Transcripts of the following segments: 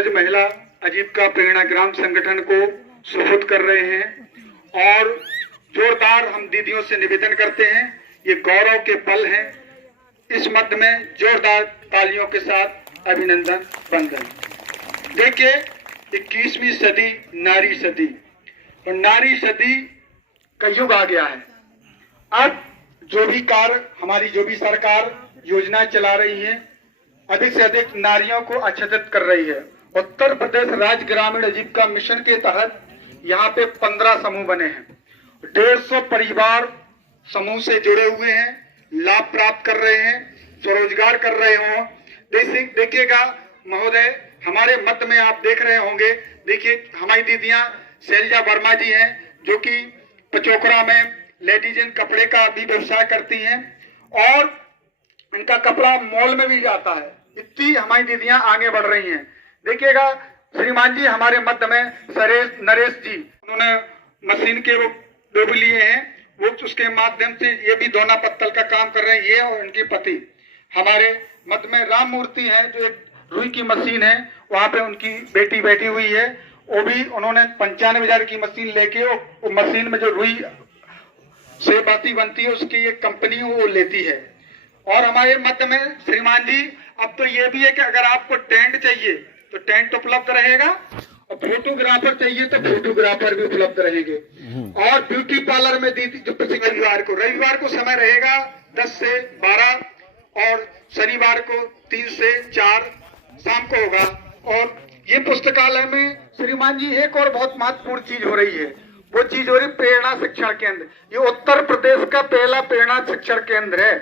सूरज महिला आजीविका प्रेरणा ग्राम संगठन को सुपुर्द कर रहे हैं और जोरदार हम दीदियों से निवेदन करते हैं, ये गौरव के पल हैं। इस मध्य में जोरदार तालियों के साथ अभिनंदन वंदन। देखिए 21वीं सदी नारी सदी और नारी सदी का युग आ गया है। अब हमारी जो भी सरकार योजनाएं चला रही है, अधिक से अधिक नारियों को आच्छादित कर रही है। उत्तर प्रदेश राज्य ग्रामीण आजीविका मिशन के तहत यहाँ पे 15 समूह बने हैं। 150 परिवार समूह से जुड़े हुए हैं, लाभ प्राप्त कर रहे हैं, स्वरोजगार कर रहे हो। देखिएगा महोदय, हमारे मध्य में आप देख रहे होंगे, देखिए हमारी दीदियां शैलजा वर्मा जी हैं जो कि पचोकरा में लेडीज एंड कपड़े का भी व्यवसाय करती हैं और इनका कपड़ा मॉल में भी जाता है। इतनी हमारी दीदियां आगे बढ़ रही हैं। देखिएगा श्रीमान जी हमारे मध्य में नरेश जी, उन्होंने मशीन के वो डोब लिए हैं, वो उसके माध्यम से ये भी दोना पत्तल का काम कर रहे हैं। ये और इनके पति हमारे मध्य में राम मूर्ति है जो एक रुई की मशीन है, वहां पे उनकी बेटी बैठी हुई है। वो भी उन्होंने 95,000 की मशीन लेके वो मशीन में जो रुई से बाती बनती है उसकी एक कंपनी वो लेती है। और हमारे मध्य में श्रीमान जी अब तो ये भी है कि अगर आपको टेंट चाहिए तो टेंट उपलब्ध रहेगा और फोटोग्राफर चाहिए तो फोटोग्राफर भी उपलब्ध रहेंगे। और ब्यूटी पार्लर में दीदी जो रविवार को समय रहेगा 10 से 12 और शनिवार को 3 से 4 शाम को होगा। और ये पुस्तकालय में श्रीमान जी एक और बहुत महत्वपूर्ण चीज हो रही है, वो चीज हो रही प्रेरणा शिक्षण केंद्र। ये उत्तर प्रदेश का पहला प्रेरणा शिक्षण केंद्र है।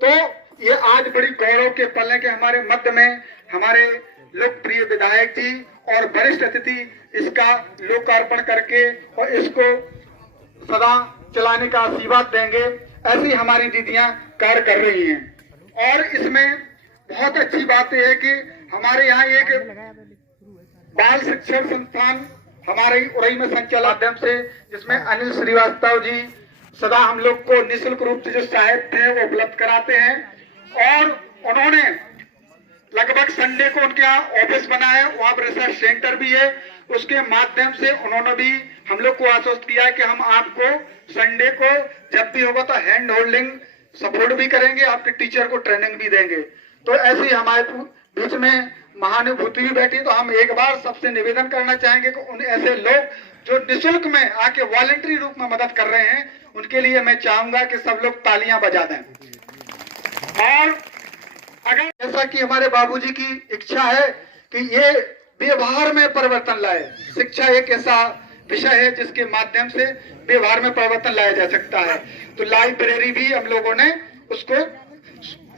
तो ये आज बड़ी गौरव के पल है कि हमारे मध्य में हमारे लोकप्रिय विधायक जी और वरिष्ठ अतिथि इसका लोकार्पण करके और इसको सदा चलाने का आशीर्वाद देंगे। ऐसी हमारी दीदियां कार्य कर रही हैं। और इसमें बहुत अच्छी बात यह है कि हमारे यहाँ एक बाल शिक्षण संस्थान हमारे उरई में संचालित माध्यम से, जिसमें अनिल श्रीवास्तव जी सदा हम लोग को निःशुल्क रूप से जो साहित्य है वो उपलब्ध कराते हैं। और उन्होंने लगभग संडे को उनके यहाँ ऑफिस बना है, वहां पर रिसर्च सेंटर भी है। उसके माध्यम से उन्होंने भी हम लोग को आश्वस्त किया है कि हम आपको संडे को जब भी होगा तो हैंड होल्डिंग सपोर्ट भी करेंगे, आपके टीचर को ट्रेनिंग भी देंगे। तो ऐसे हमारे बीच में महानुभूति भी बैठी। तो हम एक बार सबसे निवेदन करना चाहेंगे कि उन ऐसे लोग जो निःशुल्क में आके वॉलंटरी रूप में मदद कर रहे हैं, उनके लिए मैं चाहूंगा कि सब लोग तालियां बजा दें। और अगर जैसा कि हमारे बाबूजी की इच्छा है कि ये व्यवहार में परिवर्तन लाए, शिक्षा एक ऐसा विषय है जिसके माध्यम से व्यवहार में परिवर्तन लाया जा सकता है। तो लाइब्रेरी भी हम लोगों ने उसको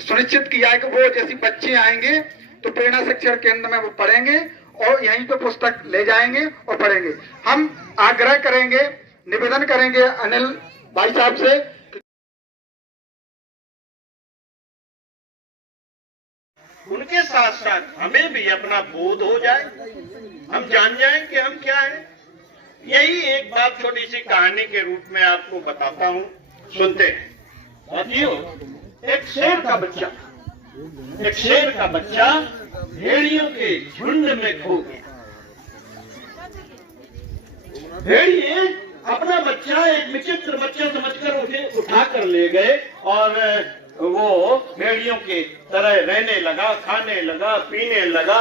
सुनिश्चित किया है कि वो जैसे बच्चे आएंगे तो प्रेरणा शिक्षण केंद्र में वो पढ़ेंगे और यहीं पे पुस्तक ले जाएंगे और पढ़ेंगे। हम आग्रह करेंगे, निवेदन करेंगे अनिल भाई साहब से, उनके साथ साथ हमें भी अपना बोध हो जाए, हम जान जाएं कि हम क्या हैं। यही एक बात छोटी सी कहानी के रूप में आपको बताता हूँ, सुनते हैं। साथियों, एक शेर का बच्चा भेड़ियों के झुंड में खो गया। भेड़िए अपना बच्चा एक विचित्र बच्चा समझकर उसे उठा कर ले गए और वो भेड़ियों के तरह रहने लगा, खाने लगा, पीने लगा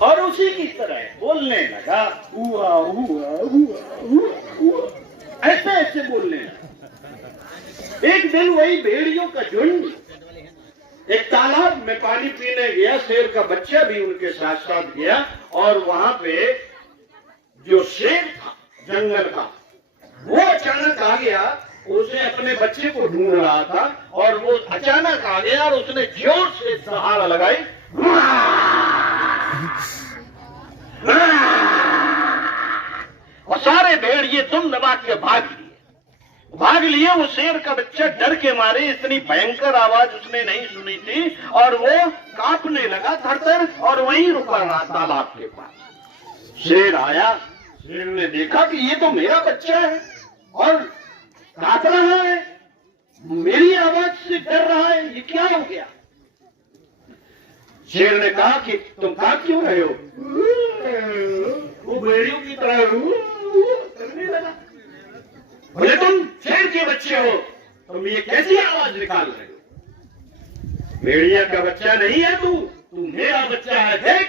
और उसी की तरह बोलने लगा, हुआ हुआ हुआ हुआ, ऐसे ऐसे बोलने लगा। एक दिन वही भेड़ियों का झुंड एक तालाब में पानी पीने गया। शेर का बच्चा भी उनके साथ साथ गया और वहां पे जो शेर था जंगल का, वो अचानक आ गया। उसे अपने बच्चे को ढूंढ रहा था और वो अचानक आ गया और उसने जोर से दहाड़ लगाई और सारे भेड़िए तुम दबा के भाग लिए। वो शेर का बच्चा डर के मारे, इतनी भयंकर आवाज उसने नहीं सुनी थी और वो कांपने लगा थर-थर और वहीं रुका रहा तालाब के पास। शेर आया, शेर ने देखा कि ये तो मेरा बच्चा है और कांप रहा है, मेरी आवाज से डर रहा है, ये क्या हो गया। शेर ने कहा कि तुम कांप क्यों रहे हो? वो भेड़ियों की तरह करने लगा। बोले तुम शेर के बच्चे हो, तुम ये कैसी आवाज निकाल रहे हो? भेड़िया का बच्चा नहीं है तू मेरा बच्चा है। देख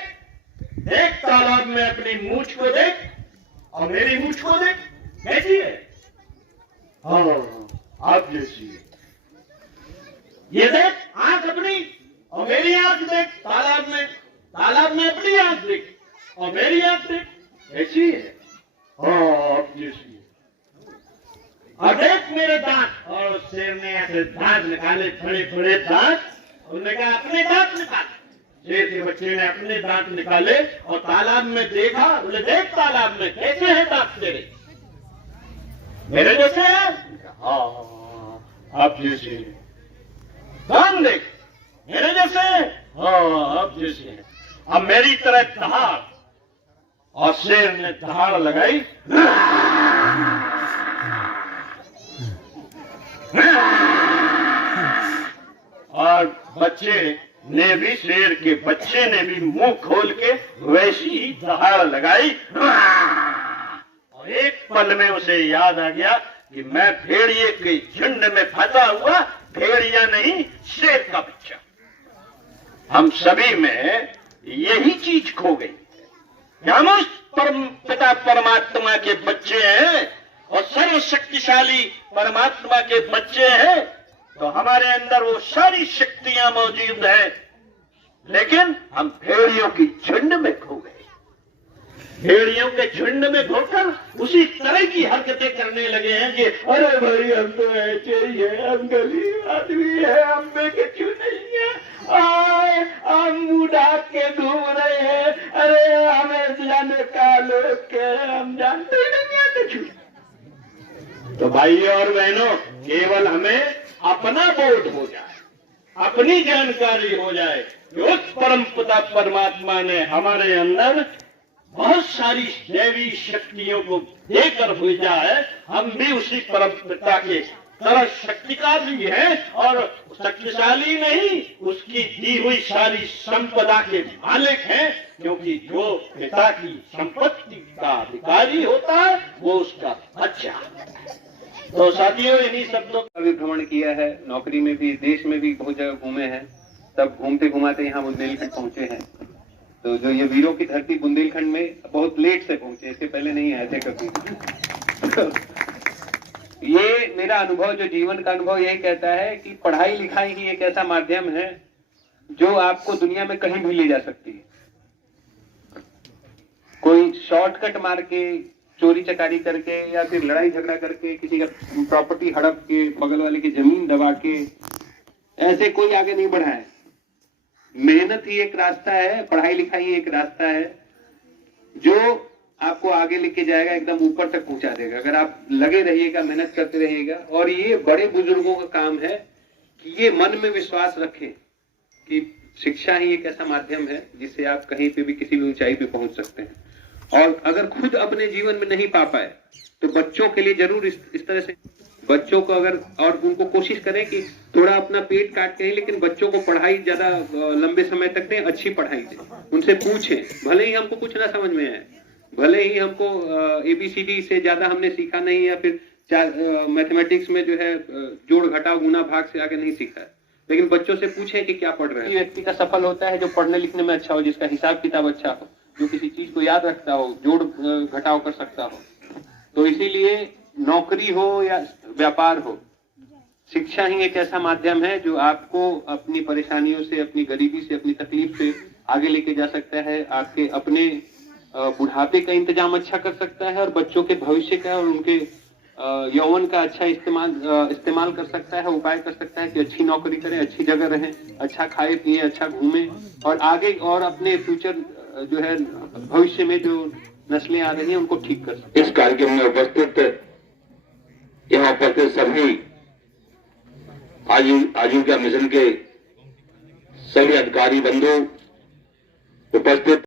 देख तालाब में अपनी मूंछ को देख और मेरी मूंछ को देख, कैसी है? हाँ, आप जैसी है। ये देख आंख अपनी और मेरी आंख देख, तालाब में अपनी आंख देख और मेरी आंख देख, कैसी है? हाँ, आप जैसी है। और देख मेरे दांत। और शेर ने ऐसे दांत निकाले, बड़े बड़े दांत। उन्होंने कहा अपने दांत निकाल। शेर के बच्चे ने अपने दांत निकाले और तालाब में देखा। बोले देख तालाब में कैसे है दांत तेरे? मेरे जैसे है? हाँ, आप जैसे। दांत देख मेरे जैसे? हाँ, आप जैसे हैं। अब मेरी तरह दहाड़। और शेर ने दहाड़ लगाई। और बच्चे ने भी, शेर के बच्चे ने भी मुंह खोल के वैसी ही दहाड़ लगाई। और एक पल में उसे याद आ गया कि मैं भेड़िए के झुंड में फंसा हुआ भेड़िया नहीं, शेर का बच्चा। हम सभी में यही चीज खो गई। हम उस पिता परमात्मा के बच्चे हैं और सर्वशक्तिशाली परमात्मा के बच्चे हैं, तो हमारे अंदर वो सारी शक्तियां मौजूद हैं, लेकिन हम भेड़ियों की झुंड में खो गए। भेड़ियों के झुंड में खोकर उसी तरह की हरकतें करने लगे हैं कि अरे भाई हम तो ऐसे ही है, हम गरीब आदमी है, हम में कुछ नहीं है, हम मुड़ा के घूम रहे हैं, अरे हमें जाने का लोग के हम जानते नहीं है कुछ। तो भाइयों और बहनों, केवल हमें अपना बोध हो जाए, अपनी जानकारी हो जाए कि उस परम पिता परमात्मा ने हमारे अंदर बहुत सारी दैवी शक्तियों को देकर भेजा है। हम भी उसी परम पिता के तरह शक्तिशाली हैं और शक्तिशाली नहीं, उसकी दी हुई सारी संपदा के मालिक हैं, क्योंकि जो पिता की संपत्ति का अधिकारी होता है वो उसका बच्चा। तो साथियों, इन्हीं शब्दों का भी भ्रमण किया है, नौकरी में भी, देश में भी बहुत जगह घूमे हैं। तब घूमते घुमाते यहाँ बुंदेलखंड पहुंचे हैं। तो जो ये वीरों की धरती बुंदेलखंड में बहुत लेट से पहुंचे, इससे पहले नहीं आए थे कभी। तो ये मेरा अनुभव, जो जीवन का अनुभव, यही कहता है कि पढ़ाई लिखाई ही एक ऐसा माध्यम है जो आपको दुनिया में कहीं भी ले जा सकती है। कोई शॉर्टकट मार के, चोरी चकारी करके या फिर लड़ाई झगड़ा करके, किसी का प्रॉपर्टी हड़प के, बगल वाले की जमीन दबा के, ऐसे कोई आगे नहीं बढ़ा है। मेहनत ही एक रास्ता है, पढ़ाई लिखाई एक रास्ता है जो आपको आगे लेके जाएगा, एकदम ऊपर तक पहुंचा देगा, अगर आप लगे रहिएगा, मेहनत करते रहिएगा। और ये बड़े बुजुर्गों का काम है कि ये मन में विश्वास रखें कि शिक्षा ही एक ऐसा माध्यम है जिससे आप कहीं पे भी, किसी भी ऊंचाई पे पहुंच सकते हैं। और अगर खुद अपने जीवन में नहीं पा पाए तो बच्चों के लिए जरूर इस तरह से बच्चों को अगर, और उनको कोशिश करें कि थोड़ा अपना पेट काट के ही, लेकिन बच्चों को पढ़ाई ज्यादा लंबे समय तक दें, अच्छी पढ़ाई दें, उनसे पूछें। भले ही हमको कुछ ना समझ में आए, भले ही हमको ABCD से ज्यादा हमने सीखा नहीं, या फिर मैथमेटिक्स में जो है जोड़ घटाव गुना भाग से आगे नहीं सीखा है, लेकिन बच्चों से पूछें कि क्या पढ़ रहे हैं। व्यक्ति का सफल होता है जो पढ़ने लिखने में अच्छा हो, जिसका हिसाब किताब अच्छा हो, जो किसी चीज को याद रखता हो, जोड़ घटाव कर सकता हो। तो इसीलिए नौकरी हो या व्यापार हो, शिक्षा ही एक ऐसा माध्यम है जो आपको अपनी परेशानियों से, अपनी गरीबी से, अपनी तकलीफ से आगे लेके जा सकता है, आपके अपने बुढ़ापे का इंतजाम अच्छा कर सकता है, और बच्चों के भविष्य का और उनके यौवन का अच्छा इस्तेमाल कर सकता है, उपाय कर सकता है कि अच्छी नौकरी करें, अच्छी जगह रहें, अच्छा खाए पिए, अच्छा घूमें, और आगे और अपने फ्यूचर जो है भविष्य में जो नस्लें आ रही हैं उनको ठीक कर सकते। इस कार्यक्रम में उपस्थित यहाँ उपस्थित सभी आजीविका मिशन के सभी अधिकारी बंधु उपस्थित